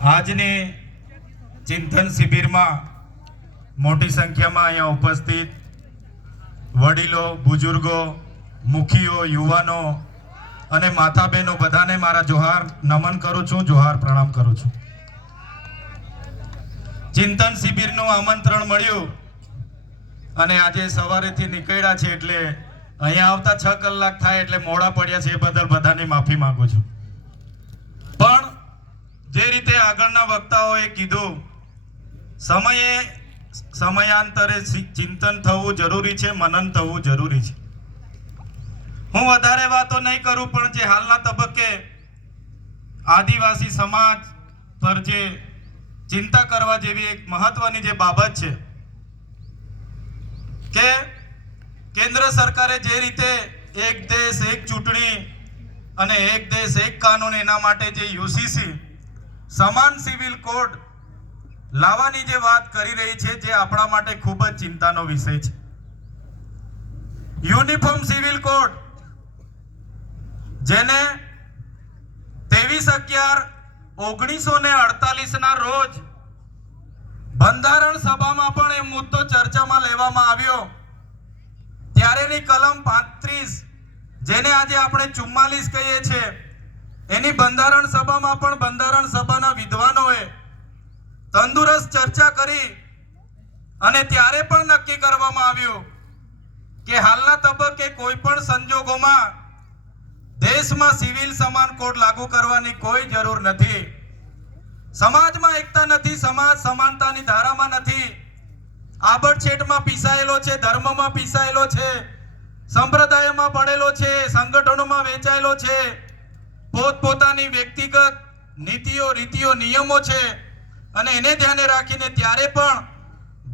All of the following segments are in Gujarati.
આજની ચિંતન શિબિરમાં મોટી સંખ્યામાં અહીંયા ઉપસ્થિત વડીલો, બુજુર્ગો, મુખીઓ, યુવાનો અને માતા બહેનો બધાને મારા જોહાર નમન કરું છું, જોહાર પ્રણામ કરું છું. ચિંતન શિબિરનું આમંત્રણ મળ્યું અને આજે સવારેથી નીકળ્યા છે એટલે અહીંયા આવતા 6 કલાક થાય એટલે મોડા પડ્યા છે એ બદલ બધાની માફી માંગુ છું. પણ જે રીતે આગળના વક્તાઓએ કીધું, સમયાંતરે ચિંતન થવું જરૂરી છે, મનન થવું જરૂરી છે. હું વધારે વાતો નહીં કરું, પણ જે હાલના તબક્કે આદિવાસી સમાજ પર જે ચિંતા કરવા જેવી એક મહત્વની જે બાબત છે કે કેન્દ્ર સરકારે જે રીતે એક દેશ એક ચૂંટણી અને એક દેશ એક કાનૂન એના માટે જે યુસીસી સમાન સિવિલ કોડ લાવવાની જે વાત કરી રહી છે, જે આપણા માટે ખૂબ જ ચિંતાનો વિષય છે. યુનિફોર્મ સિવિલ કોડ જેને 23/11/1948 ના રોજ બંધારણ સભામાં પણ એ મુદ્દો ચર્ચામાં લેવામાં આવ્યો. ત્યારેની કલમ 35 જેને આજે આપણે 44 કહીએ છીએ, એની બંધારણ સભામાં પણ બંધારણ સભાના વિદ્વાનોએ તંદુરસ્ત ચર્ચા કરી અને ત્યારે પણ નક્કી કરવામાં આવ્યું કે હાલના તબક્કે કોઈ પણ સંજોગોમાં દેશમાં સિવિલ સમાન કોડ લાગુ કરવાની કોઈ જરૂર નથી. સમાજમાં એકતા નથી, સમાજ સમાનતાની ધારામાં નથી, આબડછેટમાં પીસાયેલો છે, ધર્મમાં પીસાયેલો છે, સંપ્રદાયમાં પડેલો છે, સંગઠનોમાં વહેંચાયેલો છે, પોતપોતાની વ્યક્તિગત નીતિઓ, રીતિઓ, નિયમો છે અને એને ધ્યાને રાખીને ત્યારે પણ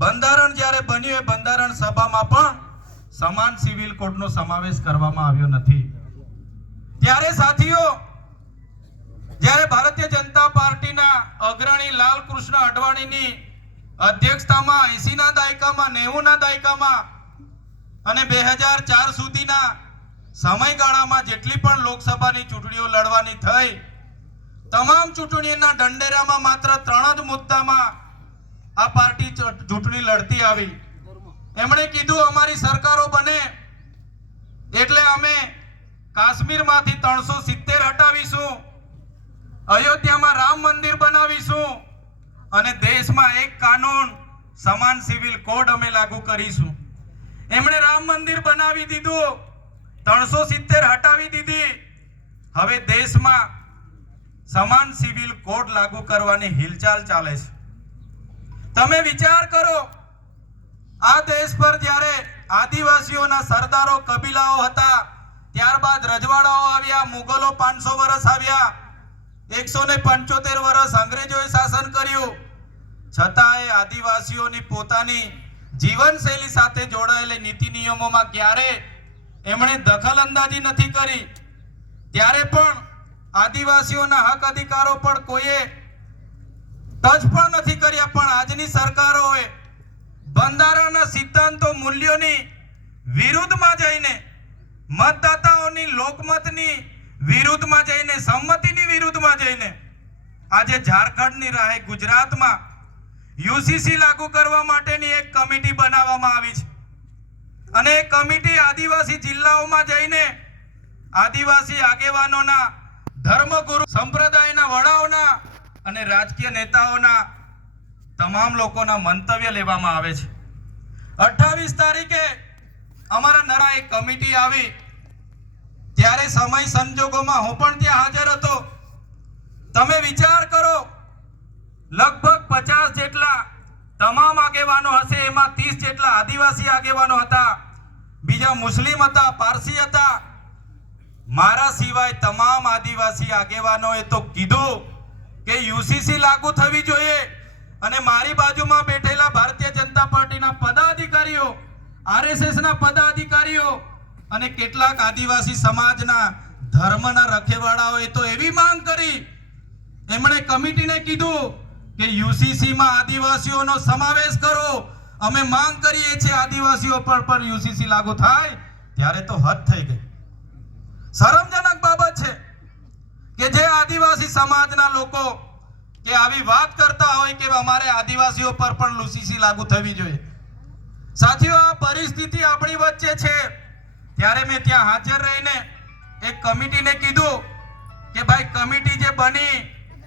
બંધારણ જ્યારે બન્યું એ બંધારણ સભામાં પણ સમાન સિવિલ કોડનો સમાવેશ કરવામાં આવ્યો નથી. ત્યારે સાથીઓ, જ્યારે ભારતીય જનતા પાર્ટીના અગ્રણી લાલકૃષ્ણ અડવાણીની અધ્યક્ષતામાં 80 ના દાયકામાં, 90 ના દાયકામાં અને 2004 સુધીના સમયગાળામાં જેટલી પણ લોકસભાની ચૂંટણીઓ લડવાની થઈ, તમામ ચૂંટણીઓના ઢંઢેરામાં માત્ર 3 જ મુદ્દામાં આ પાર્ટી ચૂંટણી લડતી આવી. એમણે કીધું, અમારી સરકારો બને એટલે અમે કાશ્મીરમાંથી 370 હટાવીશું, અયોધ્યામાં રામ મંદિર બનાવીશું અને દેશમાં એક કાનૂન સમાન સિવિલ કોડ અમે લાગુ કરીશું. એમણે રામ મંદિર બનાવી દીધું, 370 હટાવી દીધી. હવે દેશમાં સમાન સિવિલ કોડ લાગુ કરવાની હિલચાલ ચાલે છે. તમે વિચાર કરો, આ દેશ પર જ્યારે આદિવાસીઓના સરદારો, કબીલાઓ હતા, ત્યારબાદ રજવાડાઓ આવ્યા, મુગલો 500 વર્ષ આવ્યા, 175 વર્ષ અંગ્રેજોએ શાસન કર્યું, છતાંય આદિવાસીઓની પોતાની જીવનશૈલી સાથે જોડાયેલી નીતિ નિયમોમાં ક્યારે એમણે દખલ અંદાજી નથી કરી. ત્યારે પણ આદિવાસીઓના હક અધિકારો પર કોઈએ ટચ પણ નથી કર્યા. પણ આજની સરકારોએ બંધારણના સિદ્ધાંતો, મૂલ્યોની વિરુદ્ધમાં જઈને, મતદાતાઓની લોકમતની વિરુદ્ધમાં જઈને, સંમતિની વિરુદ્ધમાં જઈને આજે ઝારખંડની રાહે ગુજરાતમાં યુસીસી લાગુ કરવા માટેની એક કમિટી બનાવવામાં આવી છે અને એ કમિટી આદિવાસી જિલ્લાઓમાં જઈને આદિવાસી આગેવાનોના, ધર્મગુરુ, સંપ્રદાયના વડાઓના અને રાજકીય નેતાઓના તમામ લોકોના મંતવ્ય લેવામાં આવે છે. 28 તારીખે અમારા નરા એક કમિટી આવી, ત્યારે સમય સંજોગોમાં હું પણ ત્યાં હાજર હતો. તમે વિચાર કરો, લગભગ 50 જેટલા તમામ આગેવાનો હશે, એમાં 30 જેટલા આદિવાસી આગેવાનો હતા, બીજા મુસ્લિમ હતા, પારસી હતા. મારા સિવાય તમામ આદિવાસી આગેવાનોએ તો કીધું કે યુસીસી લાગુ થવી જોઈએ અને મારી બાજુમાં બેઠેલા ભારતીય જનતા પાર્ટીના પદાધિકારીઓ, આરએસએસના પદાધિકારીઓ અને કેટલાક આદિવાસી સમાજના ધર્મના રખેવાળાઓએ તો એવી માંગ કરી, એમણે કમિટીને કીધું કે યુસીસીમાં આદિવાસીઓનો સમાવેશ કરો, અમે માંગ કરીએ છીએ આદિવાસીઓ પર યુસીસી લાગુ થાય. ત્યારે તો હદ થઈ ગઈ. શરમજનક બાબત છે કે જે આદિવાસી સમાજના લોકો કે આવી વાત કરતા હોય કે અમારે આદિવાસીઓ પર પણ યુસીસી લાગુ થવી જોઈએ. સાથીઓ, આ પરિસ્થિતિ આપણી વચ્ચે છે ત્યારે મેં ત્યાં હાજર રહીને એક કમિટીને કીધું કે ભાઈ, કમિટી જે બની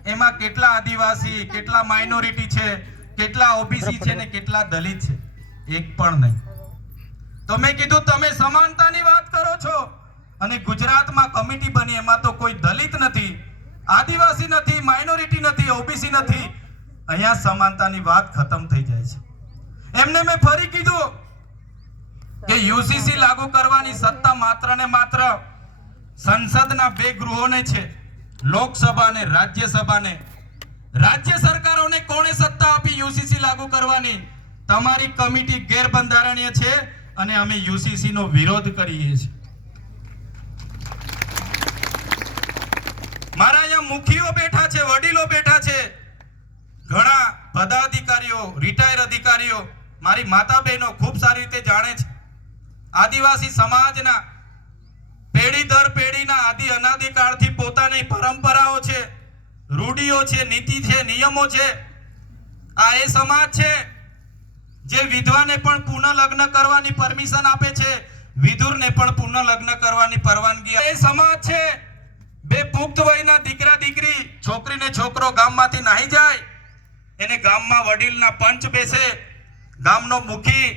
એમાં કેટલા આદિવાસી, કેટલા માઇનોરિટી છે, કેટલા ઓબીસી છે ને કેટલા દલિત છે? એક પણ નહીં. તો મેં કીધું તમે સમાનતાની વાત કરો છો અને ગુજરાતમાં કમિટી બની એમાં તો કોઈ દલિત નથી, આદિવાસી નથી, માઇનોરિટી નથી, ઓબીસી નથી. અહીંયા સમાનતાની વાત ખતમ થઈ જાય છે. એમને મેં ફરી કીધું કે યુસીસી લાગુ કરવાની સત્તા માત્ર ને માત્ર સંસદના બે ગૃહોને છે, લોકસભા અને રાજ્યસભાને. રાજ્ય સરકારોને કોણે સત્તા આપી યુસીસી લાગુ કરવાની? તમારી કમિટી ગેરબંધારણીય છે અને અમે યુસીસી નો વિરોધ કરીએ છીએ. મારા અહીંયા મુખીઓ બેઠા છે, વડીલો બેઠા છે, ઘણા પદાધિકારીઓ, રિટાયર અધિકારીઓ, મારી માતા બહેનો ખૂબ સારી રીતે જાણે છે. આદિવાસી સમાજના પેઢી દર પેઢીના આદિ અનાદિકાળથી પોતાની પરંપરાઓ છે, રૂઢિઓ છે, નીતિ છે, નિયમો છે. આ એ સમાજ છે જે વિધવાને પણ પુનઃ લગ્ન કરવાની પરમિશન આપે છે, વિધુરને પણ પુનઃ લગ્ન કરવાની પરવાનગી. એ સમાજ છે બે પુખ્ત વયના દીકરા દીકરી, છોકરીને છોકરો ગામમાંથી નાહી જાય, એને ગામમાં વડીલના પંચ બેસે, ગામનો મુખી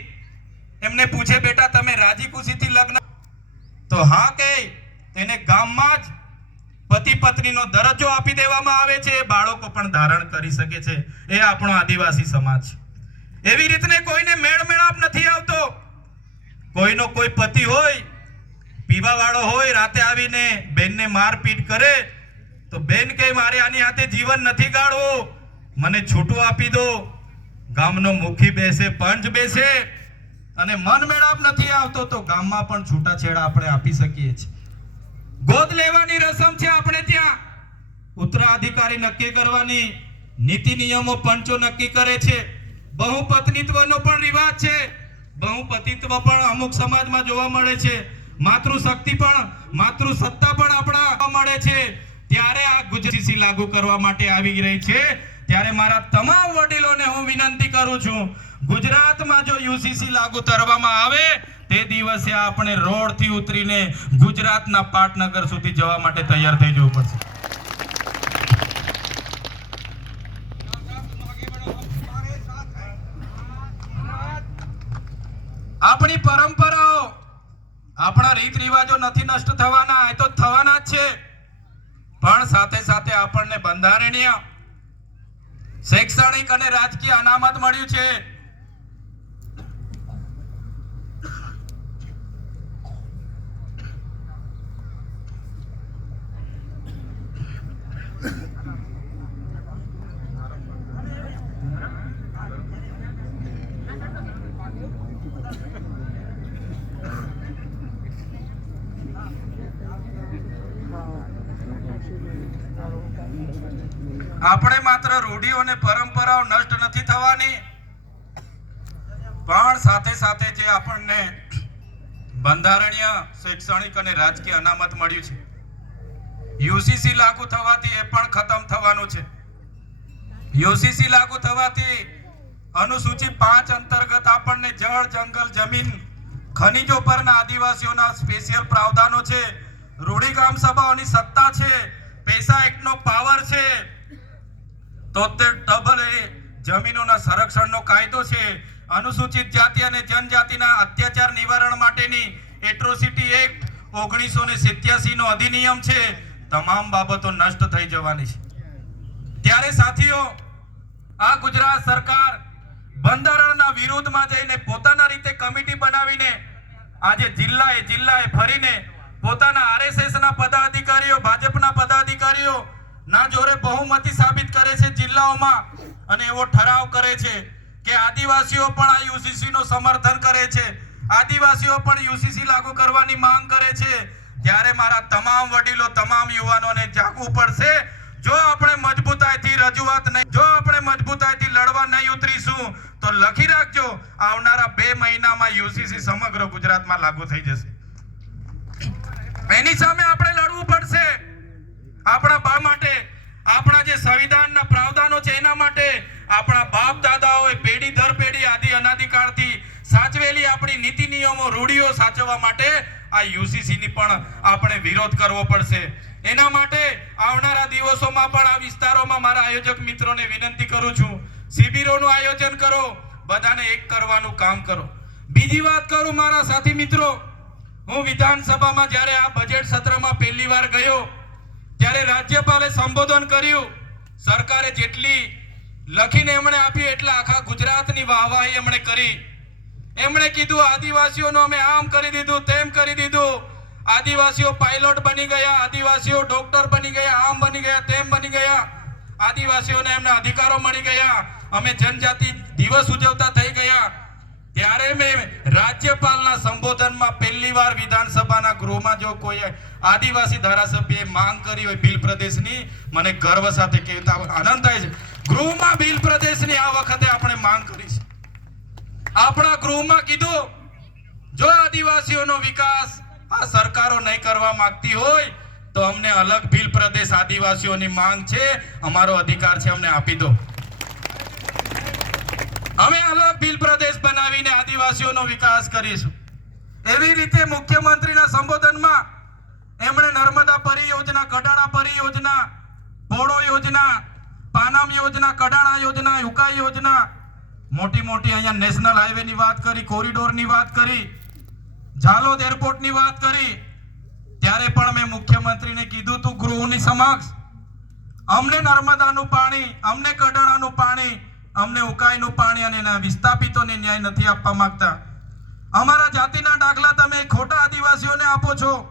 એમને પૂછે, બેટા તમે રાજી ખુશીથી લગ્ન? તો હા કહે, એને ગામમાં જ પતિ પત્નીનો દરજ્જો આપી દેવામાં આવે છે, એ બાળકો પણ ધારણ કરી શકે છે. એ આપણો આદિવાસી સમાજ છે. એવી રીતને કોઈને મેળ મેળાપ નથી આવતો. કોઈનો કોઈ પતિ હોય, પીવા વાળો હોય, રાતે આવીને બેનને મારપીટ કરે તો બેન કહે મારે આની હાથે જીવન નથી ગાળવું, મને છૂટું આપી દો. ગામનો મુખી બેસે, પંચ બેસે, અને મન મેળાપ નથી આવતો તો ગામમાં પણ છૂટાછેડા આપણે આપી શકીએ છીએ. ગોદ લેવાની રસમ છે આપણે ત્યાં, ઉત્તરાધિકારી નક્કી કરવાની, નીતિ નિયમો પંચો નક્કી કરે છે. બહુપત્નીત્વનો પણ રિવાજ છે, બહુપતિત્વ પણ અમુક સમાજમાં જોવા મળે છે. માતૃશક્તિ પણ, માતૃસત્તા પણ આપણા મળે છે. ત્યારે આ યુસીસી લાગુ કરવા માટે આવી રહી છે. ત્યારે મારા તમામ વડીલોને હું વિનંતી કરું છું, ગુજરાતમાં જો યુસીસી લાગુ કરવામાં આવે તે દિવસે આપણે રોડથી ઉતરીને ગુજરાતના પાટનગર સુધી જવા માટે તૈયાર થઈ જવું પડશે. આપણી પરંપરાઓ, આપણા રીત રિવાજો નથી નષ્ટ થવાના, એ તો થવાના જ છે. પણ સાથે સાથે આપણને બંધારણીય, શૈક્ષણિક અને રાજકીય અનામત મળ્યું છે. આપણે માત્ર રૂઢિઓ અને પરંપરાઓ નષ્ટ નથી થવાની, પણ સાથે સાથે જે આપણને બંધારણીય, શૈક્ષણિક અને રાજકીય અનામત મળ્યું છે, યુસીસી લાગુ થવાથી એ પણ ખતમ થવાનું છે. યુસીસી લાગુ થવાથી અનુસૂચિ 5 અંતર્ગત આપણને જળ, જંગલ, જમીન, ખનિજો પરના આદિવાસીઓના સ્પેશિયલ પ્રાવધાનો છે, રૂઢિ ગ્રામ સભાઓની સત્તા છે, પૈસા એક્ટનો પાવર છે, 73 જમીનોના સંરક્ષણનો કાયદો છે, અનુસૂચિત જાતિ અને જનજાતિના અત્યાચાર નિવારણ માટેની એટ્રોસિટી એક્ટ 1987 નો અધિનિયમ છે. તમામ બાબતો નષ્ટ થઈ જવાની છે. ત્યારે સાથીઓ, આ ગુજરાત સરકાર બંધારણના વિરોધમાં જઈને પોતાના રીતે કમિટી બનાવીને આજે જિલ્લાએ ફરીને પોતાના આરએસએસ ના પદાધિકારીઓ, ભાજપના પદાધિકારીઓ ના જોરે બહુમતી સાબિત કરે છે જિલ્લાઓમાં, અને એવો ઠરાવ કરે છે કે આદિવાસીઓ પણ આ યુસીસી નો સમર્થન કરે છે, આદિવાસીઓ પણ યુસીસી લાગુ કરવાની માંગ કરે છે. ત્યારે મારા તમામ વડીલો, તમામ યુવાનોને જાગવું પડશે. જો આપણે મજબૂતાઈથી રજૂઆત નહીં, જો આપણે મજબૂતાઈથી લડવા નહીં ઉતરીશું તો લખી રાખજો, આવનારા 2 મહિનામાં યુસીસી સમગ્ર ગુજરાતમાં લાગુ થઈ જશે. એની સામે આપણે લડવું પડશે. આપણા બા માટે, આપણા જે સંવિધાનના પ્રાવધાનો છે એના માટે આપણા બાપ દાદાઓએ પેઢી દર પેઢી આદિ અનાદિકાળથી સાચવેલી આપણી નીતિ નિયમો રૂઢિઓ સાચવવા માટે આ યુસીસી ની પણ આપણે વિરોધ કરવો પડશે. એના માટે આવનારા દિવસોમાં પણ આ વિસ્તારોમાં મારા આયોજક મિત્રોને વિનંતી કરું છું, શિબિરોનું આયોજન કરો, બધાને એક કરવાનું કામ કરો. બીજી વાત કરું મારા સાથી મિત્રો, હું વિધાનસભામાં જ્યારે આ બજેટ સત્રમાં પહેલી વાર ગયો ત્યારે રાજ્યપાલે સંબોધન કર્યું. સરકારે જેટલી લખીને એમણે આપી એટલા આખા ગુજરાતની વાહવાહી એમણે કરી. એમણે કીધું આદિવાસીઓનો અમે આમ કરી દીધું, તેમ કરી દીધું, આદિવાસીઓ પાયલોટ બની ગયા, આદિવાસીઓ ડોક્ટર બની ગયા, આમ બની ગયા, તેમ બની ગયા, આદિવાસીઓને એમના અધિકારો મળી ગયા, અમે જનજાતિ દિવસ ઉજવતા થઈ ગયા. ત્યારે મેં રાજ્યપાલના સંબોધનમાં પહેલી વાર વિધાનસભાના ગૃહમાં જો કોઈ આદિવાસી ધારાસભ્યએ માંગ કરી હોય ભીલ પ્રદેશની, મને ગર્વ સાથે કહેતા આનંદ થાય છે. ગૃહમાં ભીલ પ્રદેશની આ વખતે આપણે માંગ કરી છે. આપણા ગૃહમાં કીધું જો આદિવાસીઓનો વિકાસ આ સરકારો નહીં કરવા માંગતી હોય તો અમને અલગ ભીલ પ્રદેશ આદિવાસીઓની માંગ છે, અમારો અધિકાર છે, અમને આપી દો. અમે અલગ ભીલ પ્રદેશ બનાવીને આદિવાસીઓનો વિકાસ કરીશું. એવી રીતે મુખ્યમંત્રીના સંબોધનમાં એમણે નર્મદા પરિયોજના, કડાણા પરિયોજના, પોળો યોજના, પાનમ યોજના, કડાણા યોજના, યુકાઈ યોજના, મોટી મોટી અહીંયા નેશનલ હાઈવે ની વાત કરી, કોરિડોર ની વાત કરી, ઝાલોદ એરપોર્ટ ની વાત કરી. ત્યારે પણ મેં મુખ્યમંત્રીને કીધું તું ગૃહની સમક્ષ અમને નર્મદાનું પાણી, અમને કડાણાનું પાણી, અમને ઉકાઈનું પાણી અને એના વિસ્થાપિતોને ન્યાય નથી આપવા માંગતા. અમારા જાતિના દાખલા તમે ખોટા આદિવાસીઓને આપો છો.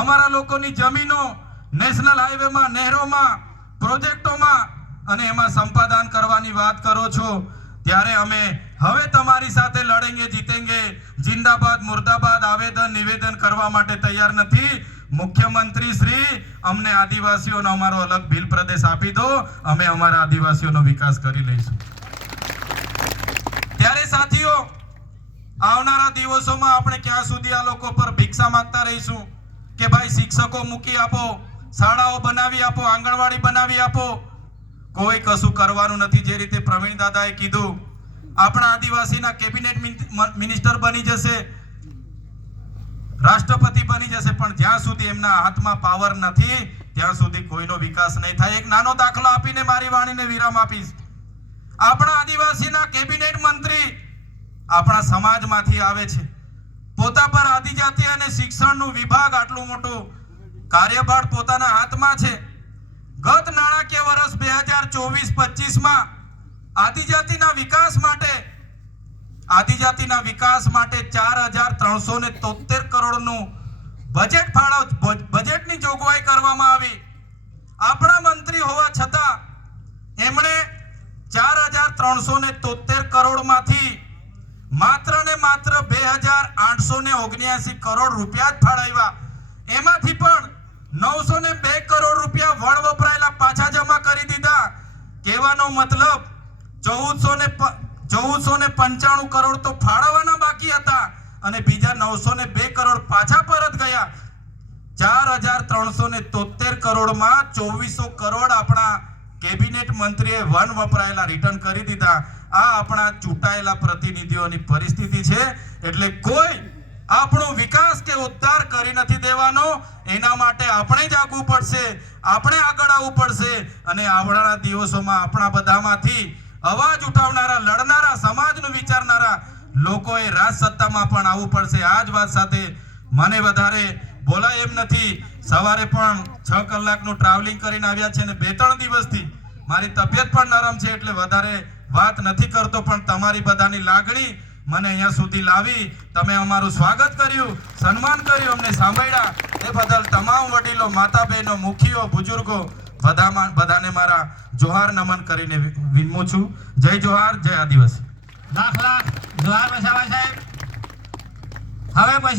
અમારા લોકોની જમીનો નેશનલ હાઈવેમાં, નહેરોમાં, પ્રોજેક્ટોમાં અને એમાં સંપાદન કરવાની વાત કરો છો. ત્યારે અમે હવે તમારી સાથે લડેંગે જીતેંગે, જિંદાબાદ મુર્દાબાદ આવેદન નિવેદન કરવા માટે તૈયાર નથી. મુખ્યમંત્રી શ્રી, અમને આદિવાસીઓનો અમારો અલગ ભીલ પ્રદેશ આપી દો, અમે અમારા આદિવાસીઓનો વિકાસ કરી લઈશું. ત્યારે સાથીઓ, આવનારા દિવસોમાં આપણે ક્યાં સુધી આ લોકો પર ભિક્ષા માંગતા રહીશું કે ભાઈ શિક્ષકો મૂકી આપો, શાળાઓ બનાવી આપો, આંગણવાડી બનાવી આપો? કોઈ કશું કરવાનું નથી. જે રીતે પ્રવીણ દાદાએ કીધું, આપણા આદિવાસીના કેબિનેટ મિનિસ્ટર બની જશે, રાષ્ટ્રપતિ બની જશે, પણ જ્યાં સુધી એમના હાથમાં પાવર નથી ત્યાં સુધી કોઈનો વિકાસ નહીં થાય. એક નાનો દાખલો આપીને મારી વાણીને વિરામ આપીશ. આપણા આદિવાસીના કેબિનેટ મંત્રી આપણા સમાજમાંથી આવે છે. પોતા પર આદિજાતિ અને શિક્ષણનું વિભાગ આટલું મોટું કાર્યભાર પોતાના હાથમાં છે. ગત નાણાકીય વર્ષ 2024-25માં આદિજાતિના વિકાસ માટે 4373 કરોડનું બજેટની જોગવાઈ કરવામાં આવી. આપણા મંત્રી હોવા છતાં એમણે 4373 કરોડમાંથી માત્ર ને માત્ર 2879 કરોડ રૂપિયા જ ફાળવ્યા. એમાંથી પણ 902 કરોડ રૂપિયા વણ વપરાયેલા પાછા જમા કરી દીધા. કહેવાનો મતલબ 1495 કરોડ તો ફાળવવાના બાકી હતા અને બીજા 902 કરોડ પાછા પરત ગયા. 4373 કરોડમાં 2400 કરોડ આપણા કેબિનેટ મંત્રીએ વન વપરાયેલા રિટર્ન કરી દીધા. આ આપણા ચૂંટાયેલા પ્રતિનિધિઓની પરિસ્થિતિ છે. એટલે કોઈ આપણો વિકાસ કે ઉદ્ધાર કરી નથી દેવાનો. એના માટે આપણે જાગવું પડશે, આપણે આગળ આવવું પડશે અને આવનારા દિવસોમાં આપણા બધામાંથી અવાજ ઉઠાવનારા, લડનારા, સમાજનું વિચારનારા લોકોએ રાજ સત્તામાં પણ આવવું પડશે. આ જ વાત સાથે મને વધારે બોલાય એમ નથી. સવારે પણ 6 કલાકનું ટ્રાવેલિંગ કરીને આવ્યા છે અને 2-3 દિવસથી મારી તબિયત પણ નરમ છે એટલે વધારે વાત નથી કરતો, પણ તમારી બધાની લાગણી મને અહીંયા સુધી લાવી, તમે અમારું સ્વાગત કર્યું, સન્માન કર્યું, અમને સાંભળ્યા એ બદલ તમામ વડીલો, માતા બહેનો, મુખીઓ, બુજુર્ગો બધાને મારા જોહાર નમન કરીને વિનમું છું. જય જોહાર, જય આદિવાસી. લાખ લાખ જોહાર વસાવા સાહેબ. હવે પછી